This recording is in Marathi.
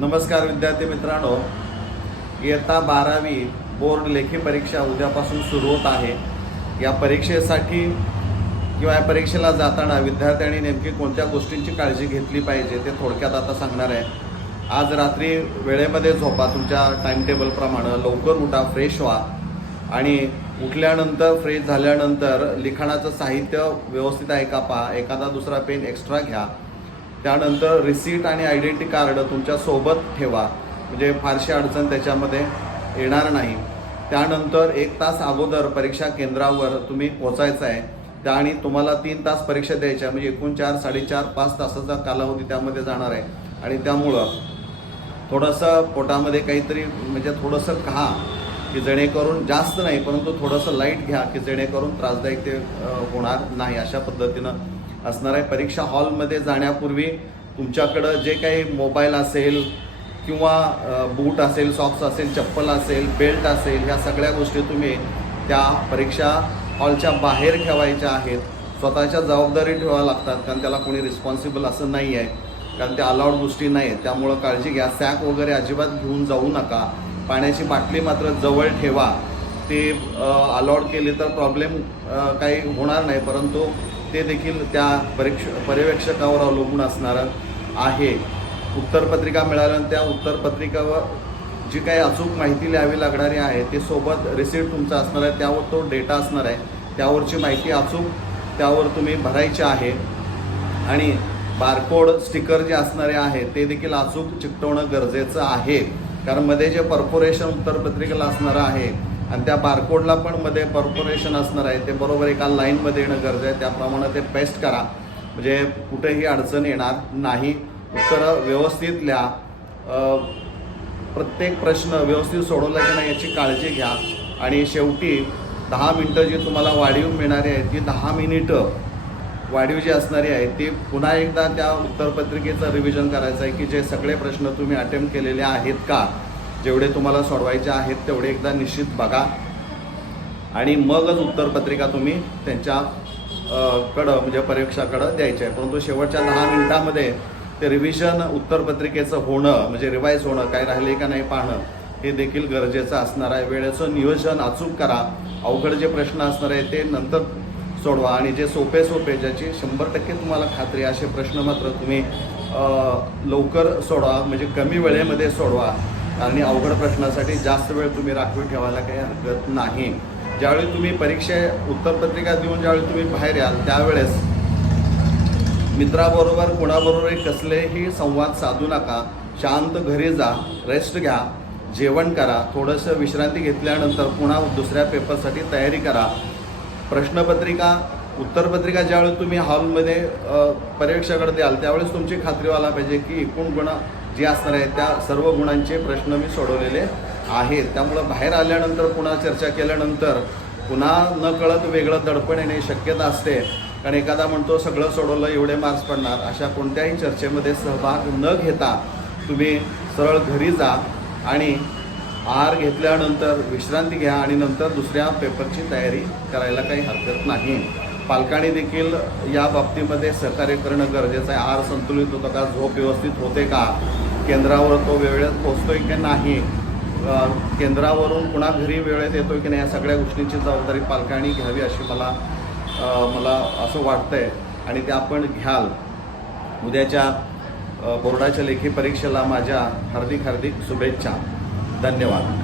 नमस्कार विद्यार्थी मित्रांनो. इयत्ता बारावी बोर्ड लेखी परीक्षा उद्यापासून सुरू होत आहे. या परीक्षेसाठी किंवा या परीक्षेला जाताना विद्यार्थ्यांनी नेमकी कोणत्या गोष्टींची काळजी घेतली पाहिजे ते थोडक्यात आता सांगणार आहे. आज रात्री वेळेमध्ये झोपा तुमच्या टाईमटेबलप्रमाणे लवकर उठा फ्रेश व्हा. आणि उठल्यानंतर फ्रेश झाल्यानंतर लिखाणाचं साहित्य व्यवस्थित आहे का पहा. एखादा दुसरा पेन एक्स्ट्रा घ्या. त्यानंतर रिसीट आणि आयडेंटिटी कार्ड तुमच्यासोबत ठेवा. म्हणजे फारशी अडचण त्याच्यामध्ये येणार नाही. त्यानंतर एक तास अगोदर परीक्षा केंद्रावर तुम्ही पोचायचं आहे त्या आणि तुम्हाला तीन तास परीक्षा द्यायच्या म्हणजे एकूण चार साडेचार पाच तासाचा कालावधी त्यामध्ये जाणार आहे. आणि त्यामुळं थोडंसं पोटामध्ये काहीतरी म्हणजे थोडंसं खा की जेणेकरून जास्त नाही परंतु थोडंसं लाइट घ्या की जेणेकरून त्रासदायक ते होणार नाही अशा पद्धतीनं असणार आहे. परीक्षा हॉलमध्ये जाण्यापूर्वी तुमच्याकडं जे काही मोबाईल असेल किंवा बूट असेल सॉक्स असेल चप्पल असेल बेल्ट असेल ह्या सगळ्या गोष्टी तुम्ही त्या परीक्षा हॉलच्या बाहेर ठेवायच्या आहेत. स्वतःच्या जबाबदारी ठेवाव्या लागतात कारण त्याला कोणी रिस्पॉन्सिबल असं नाही आहे कारण त्या अलाउड गोष्टी नाही आहेत त्यामुळं काळजी घ्या. सॅक वगैरे अजिबात घेऊन जाऊ नका. पाण्याची बाटली मात्र जवळ ठेवा. ते अलाउड केले तर प्रॉब्लेम काही होणार नाही. परंतु ते देखील त्या परीक्ष पर्यवेक्षकावर अवलंबून असणारं आहे. उत्तरपत्रिका मिळाल्यानंतर त्या उत्तरपत्रिकावर जी काही अचूक माहिती लिहावी लागणारी आहे ते सोबत रिसिप्ट तुमचा असणार आहे. त्यावर तो डेटा असणार आहे. त्यावरची माहिती अचूक त्यावर तुम्ही भरायची आहे. आणि बारकोड स्टिकर जे असणारे आहे ते देखील अचूक चिकटवणं गरजेचं आहे. कारण मध्ये जे परफोरेशन उत्तरपत्रिकेला असणारं आहे आणि त्या बारकोडला पण मध्ये कॉर्पोरेशन असणार आहे ते बरोबर एका लाईनमध्ये येणं गरजेचं आहे. त्याप्रमाणे ते पेस्ट करा. म्हणजे कुठेही अडचण येणार नाही. उत्तरं व्यवस्थित लिहा प्रत्येक प्रश्न व्यवस्थित सोडवला की नाही याची काळजी घ्या. आणि शेवटी दहा मिनटं जी तुम्हाला वाढीव मिळणारी आहे ती दहा मिनिटं वाढीव जी असणारी आहे ती पुन्हा एकदा त्या उत्तरपत्रिकेचं रिव्हिजन करायचं आहे की जे सगळे प्रश्न तुम्ही अटेम्प्ट केलेले आहेत का? जेवढे तुम्हाला सोडवायचे आहेत तेवढे एकदा निश्चित बघा. आणि मगच उत्तरपत्रिका तुम्ही त्यांच्या कडं म्हणजे परीक्षाकडं द्यायच्या आहे परंतु शेवटच्या दहा मिनिटामध्ये ते रिव्हिजन उत्तरपत्रिकेचं होणं म्हणजे रिवाईज होणं काय राहिले का नाही पाहणं हे देखील गरजेचं असणार आहे. वेळेचं नियोजन अचूक करा. अवघड जे प्रश्न असणार आहे ते नंतर सोडवा. आणि जे सोपे सोपे ज्याची शंभर टक्के तुम्हाला खात्री असे प्रश्न मात्र तुम्ही लवकर सोडवा. म्हणजे कमी वेळेमध्ये सोडवा. आणि अवघड प्रश्नासाठी जास्त वेळ तुम्ही राखून ठेवायला काही हरकत नाही. ज्यावेळी तुम्ही परीक्षे उत्तरपत्रिका देऊन ज्यावेळी तुम्ही बाहेर याल त्यावेळेस मित्राबरोबर कुणाबरोबरही कसलेही संवाद साधू नका. शांत घरी जा रेस्ट घ्या जेवण करा थोडंसं विश्रांती घेतल्यानंतर पुन्हा दुसऱ्या पेपरसाठी तयारी करा. प्रश्नपत्रिका उत्तरपत्रिका ज्यावेळी तुम्ही हॉलमध्ये परीक्षाकडे द्याल त्यावेळेस तुमची खात्री व्हायला पाहिजे की एकूण गुण जे असणार आहेत त्या सर्व गुणांचे प्रश्न मी सोडवलेले आहेत. त्यामुळं बाहेर आल्यानंतर पुन्हा चर्चा केल्यानंतर पुन्हा न कळत वेगळं दडपण येणे शक्यता असते. कारण एखादा म्हणतो सगळं सोडवलं एवढे मार्क्स पडणार. अशा कोणत्याही चर्चेमध्ये सहभाग न घेता तुम्ही सरळ घरी जा आणि आहार घेतल्यानंतर विश्रांती घ्या आणि नंतर दुसऱ्या पेपरची तयारी करायला काही हरकत नाही. पालकांनी देखील या बाबतीमध्ये सहकार्य करणं गरजेचं आहे. आहार संतुलित होतं का? झोप व्यवस्थित होते का? केंद्रावर तो वेळेत पोचतोय की नाही केंद्रावरून पुन्हा घरी वेळेत येतोय की नाही या सगळ्या गोष्टींची जबाबदारी पालकांनी घ्यावी अशी मला मला असं वाटतंय. आणि ते आपण घ्याल. उद्याच्या बोर्डाच्या लेखी परीक्षेला माझ्या हार्दिक हार्दिक शुभेच्छा. धन्यवाद.